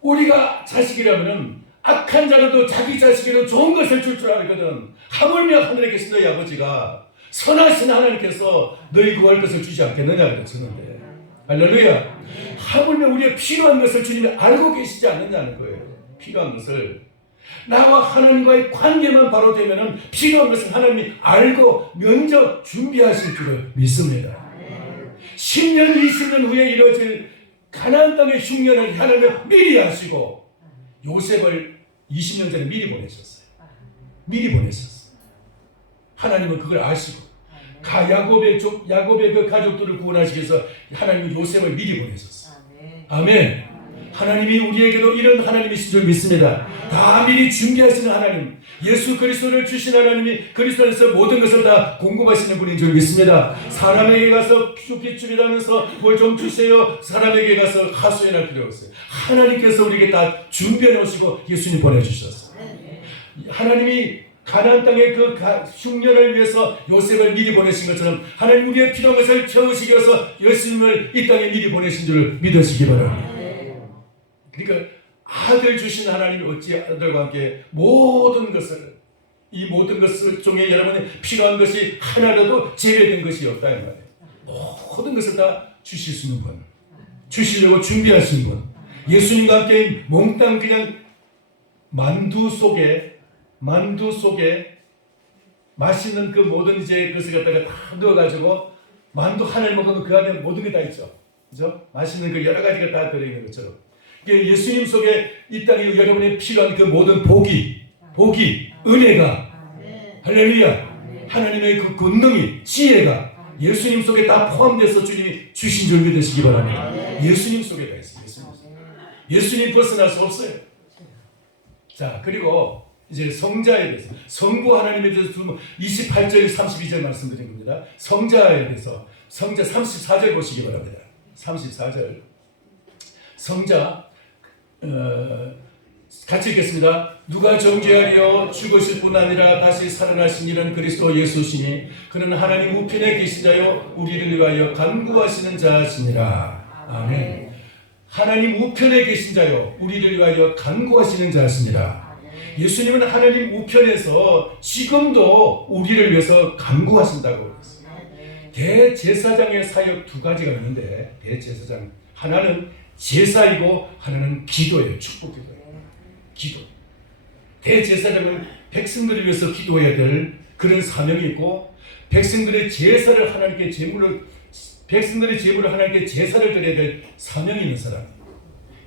우리가 자식이라면 악한 자라도 자기 자식에게 좋은 것을 줄 줄 알거든. 하물며 하늘에 계신 너희 아버지가 선하신 하나님께서 너희 구할 것을 주지 않겠느냐 그랬었는데, 할렐루야. 하물며 우리의 필요한 것을 주님이 알고 계시지 않느냐는 거예요. 필요한 것을 나와 하나님과의 관계만 바로 되면은 필요한 것을 하나님이 알고 면접 준비하실 줄을 믿습니다. 10년, 20년 후에 이루어질 가나안 땅의 흉년을 하나님이 미리 하시고 요셉을 20년 전에 미리 보내셨어요. 하나님은 그걸 아시고 야곱의 그 가족들을 구원하시기 위해서 하나님은 요셉을 미리 보내셨어요. 아멘. 하나님이 우리에게도 이런 하나님이신 줄 믿습니다. 다 미리 준비하시는 하나님, 예수 그리스도를 주신 하나님이 그리스도 안에서 모든 것을 다 공급하시는 분인 줄 믿습니다. 사람에게 가서 빚줄이라면서 뭘 좀 주세요, 사람에게 가서 하소연할 필요 없어요. 하나님께서 우리에게 다 준비해 놓으시고 예수님 보내주셨어요. 하나님이 가나안 땅의 그 흉년을 위해서 요셉을 미리 보내신 것처럼 하나님 우리의 필요한 것을 채우시기 위해서 예수님을 이 땅에 미리 보내신 줄 믿으시기 바랍니다. 그러니까 아들 주신 하나님이 어찌 아들과 함께 모든 것을, 이 모든 것을 중에 여러분이 필요한 것이 하나라도 제외된 것이 없다 이 말이에요. 모든 것을 다 주실 수 있는 분, 주시려고 준비하신 분, 예수님과 함께 몽땅 그냥 만두 속에 맛있는 그 모든 이제 것을 갖다가 다 넣어가지고 만두 하나를 먹으면 그 안에 모든 게 다 있죠. 그죠? 맛있는 그 여러 가지가 다 들어있는 것처럼. 예수님 속에 이 땅에 여러분이 필요한 그 모든 복이, 은혜가, 할렐루야, 하나님의 그 권능이, 지혜가 예수님 속에 다 포함돼서 주님이 주신 줄 믿으시기 바랍니다. 예수님 속에 다 있어요. 예수님 벗어날 수 없어요. 자, 그리고 이제 성자에 대해서, 성부 하나님에 대해서 28절 32절 말씀드린 겁니다. 성자에 대해서 성자 34절 보시기 바랍니다. 34절 성자 같이 읽겠습니다. 누가 정죄하려 죽으실 뿐 아니라 다시 살아나신 이는 그리스도 예수시니 그는 하나님 우편에 계신 자요 우리를 위하여 간구하시는 자시니라. 아멘. 하나님 우편에 계신 자요 우리를 위하여 간구하시는 자시니라. 예수님은 하나님 우편에서 지금도 우리를 위해서 간구하신다고 했습니다. 대제사장의 사역 두 가지가 있는데, 대제사장 하나는 제사이고 하나는 기도예요. 축복 기도예요. 기도. 대제사장은 백성들을 위해서 기도해야 될 그런 사명이 있고, 백성들의 제사를 하나님께 제물을, 백성들의 제물을 하나님께 제사를 드려야 될 사명이 있는 사람.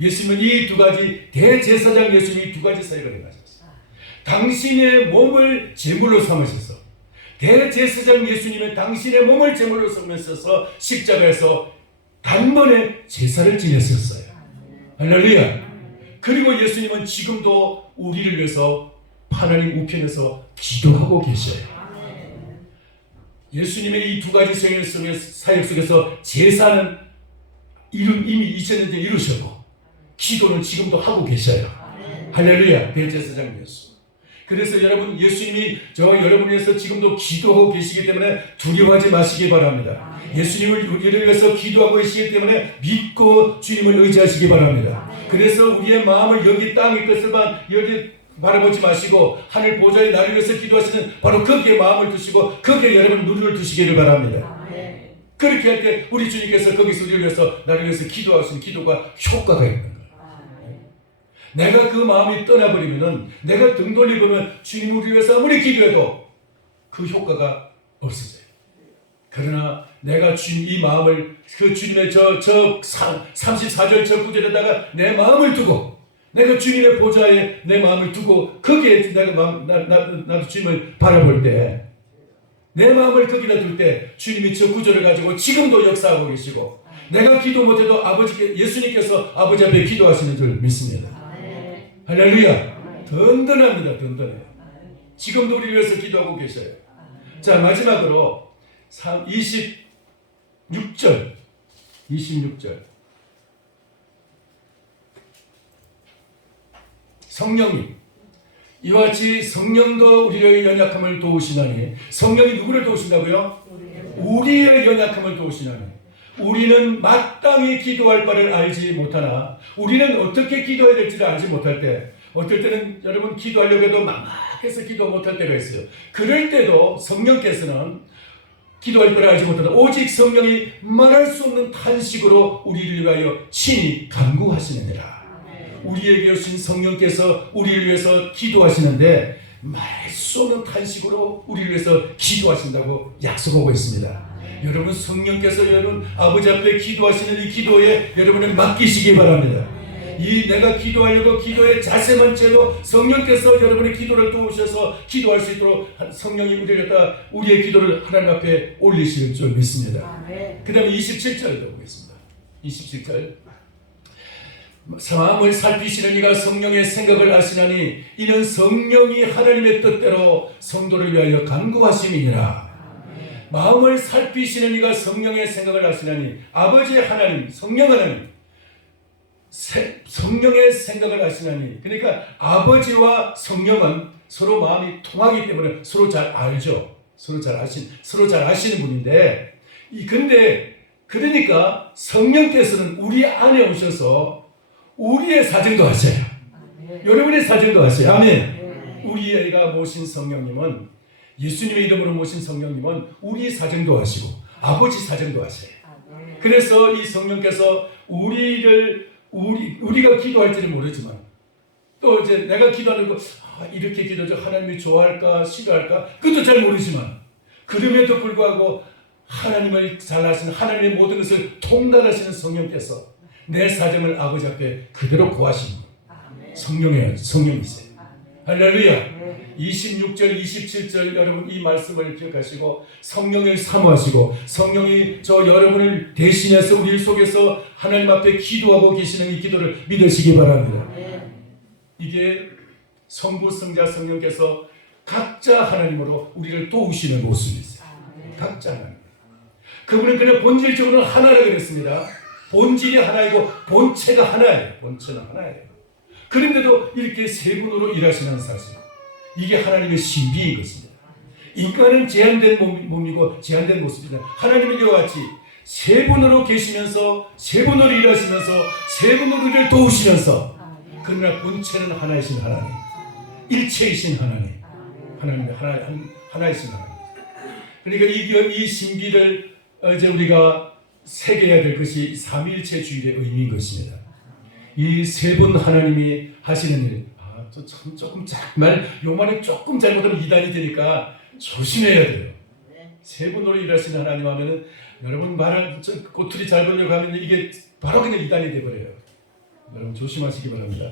예수님은 이 두 가지, 대제사장 예수님이 두 가지 사역을 행하셨어요. 당신의 몸을 제물로 삼으셔서, 대제사장 예수님은 당신의 몸을 제물로 삼으셔서 십자가에서 단번에 제사를 지냈었어요. 할렐루야. 그리고 예수님은 지금도 우리를 위해서 하나님 우편에서 기도하고 계셔요. 예수님의 이 두 가지 사역 속에서 제사는 이미 2000년 전에 이루셨고 기도는 지금도 하고 계셔요. 할렐루야. 대제사장 예수. 그래서 여러분, 예수님이 저와 여러분을 위해서 지금도 기도하고 계시기 때문에 두려워하지 마시기 바랍니다. 예수님을 우리를 위해서 기도하고 계시기 때문에 믿고 주님을 의지하시기 바랍니다. 그래서 우리의 마음을 여기 땅의 것을만 여기 바라보지 마시고 하늘 보좌의 나를 위해서 기도하시는 바로 거기에 마음을 두시고 거기에 여러분 눈을 두시기를 바랍니다. 그렇게 할 때 우리 주님께서 거기서 우리를 위해서 나를 위해서 기도하시는 기도가 효과가 있는 거예요. 내가 그 마음이 떠나버리면은, 내가 등 돌리면 주님 우리를 위해서 아무리 기도해도 그 효과가 없어져요. 그러나 내가 주님 이 마음을 그 주님의 34절 저 구절에다가 내 마음을 두고, 내가 주님의 보좌에 내 마음을 두고 거기에 내가 나도 주님을 바라볼 때, 내 마음을 거기다 둘 때 주님이 저 구절을 가지고 지금도 역사하고 계시고, 내가 기도 못해도 예수님께서 아버지 앞에 기도하시는 줄 믿습니다. 할렐루야. 든든합니다. 든든해요. 지금도 우리를 위해서 기도하고 계셔요. 자, 마지막으로 26절 성령님, 이와 같이 성령도 우리의 연약함을 도우시나니. 성령이 누구를 도우신다고요? 우리의 연약함을 도우시나니. 우리는 마땅히 기도할 바를 알지 못하나, 우리는 어떻게 기도해야 될지를 알지 못할 때, 어떨 때는 여러분 기도하려고 해도 막막해서 기도 못할 때가 있어요. 그럴 때도 성령께서는 기도할 바를 알지 못하나 오직 성령이 말할 수 없는 탄식으로 우리를 위하여 친히 간구하시느니라. 우리에게 오신 성령께서 우리를 위해서 기도하시는데 말할 수 없는 탄식으로 우리를 위해서 기도하신다고 약속하고 있습니다. 여러분, 성령께서 여러분 아버지 앞에 기도하시는 이 기도에 여러분을 맡기시기 바랍니다. 이 내가 기도하려고 기도의 자세만 채도 성령께서 여러분의 기도를 도우셔서 기도할 수 있도록 성령이 우리의 기도를 하나님 앞에 올리실 줄 믿습니다. 그 다음에 27절을 보겠습니다. 27절. 마음을 살피시는 이가 성령의 생각을 아시나니 이는 성령이 하나님의 뜻대로 성도를 위하여 간구하심이니라. 마음을 살피시는 이가 성령의 생각을 아시나니, 아버지 하나님, 성령 하나님, 성령의 생각을 아시나니. 그러니까 아버지와 성령은 서로 마음이 통하기 때문에 서로 잘 알죠. 서로 잘 아시는 분인데, 그러니까 성령께서는 우리 안에 오셔서 우리의 사정도 하셔요. 여러분의 사정도 하셔요. 아멘. 우리가 모신 성령님은, 예수님의 이름으로 모신 성령님은 우리 사정도 하시고 아버지 사정도 하세요. 그래서 이 성령께서 우리가 기도할지는 모르지만, 또 이제 내가 기도하는 거 이렇게 기도죠. 하나님이 좋아할까 싫어할까 그것도 잘 모르지만, 그럼에도 불구하고 하나님을 잘 아시는, 하나님의 모든 것을 통달하시는 성령께서 내 사정을 아버지 앞에 그대로 고하시는 성령이세요. 할렐루야. 26절, 27절 여러분 이 말씀을 기억하시고 성령을 사모하시고 성령이 저 여러분을 대신해서 우리 속에서 하나님 앞에 기도하고 계시는 이 기도를 믿으시기 바랍니다. 이게 성부, 성자, 성령께서 각자 하나님으로 우리를 도우시는 모습이 있어요. 각자 하나님. 그분은 그냥 본질적으로는 하나라고 그랬습니다. 본질이 하나이고 본체가 하나예요. 본체는 하나예요. 그런데도 이렇게 세 분으로 일하시는 사실, 이게 하나님의 신비인 것입니다. 인간은 제한된 몸이고 제한된 모습이다. 하나님은 이와 같이 세 분으로 계시면서 세 분으로 일하시면서 세 분으로 우리를 도우시면서, 그러나 본체는 하나이신 하나님, 일체이신 하나님, 하나님의 하나이신 하나님. 그러니까 이 신비를 이제 우리가 새겨야 될 것이 삼위일체주의의 의미인 것입니다. 이 세 분 하나님이 하시는 일, 참 조금 정말 요 말이 조금 잘못하면 이단이 되니까 조심해야 돼요. 세 분으로 일하시는 하나님 하면은 여러분 말을 꼬투리 잘 보려고 하면 이게 바로 그냥 이단이 돼버려요. 여러분 조심하시기 바랍니다.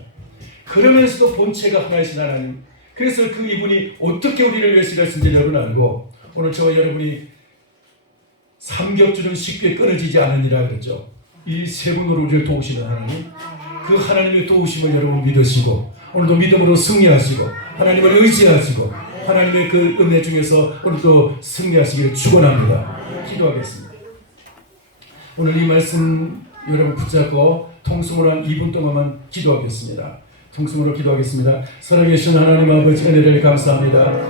그러면서도 본체가 하나이신 하나님. 그래서 그 이분이 어떻게 우리를 위해서 일하신지 여러분 알고, 오늘 저와 여러분이 삼겹줄은 쉽게 끊어지지 않으니라 그랬죠. 이 세 분으로 우리를 도우시는 하나님, 그 하나님의 도우심을 여러분 믿으시고 오늘도 믿음으로 승리하시고 하나님을 의지하시고 하나님의 그 은혜 중에서 오늘도 승리하시기를 축원합니다. 기도하겠습니다. 오늘 이 말씀 여러분 붙잡고 통성으로 한 2분 동안만 기도하겠습니다. 통성으로 기도하겠습니다. 살아계신 하나님 아버지, 은혜를 감사합니다.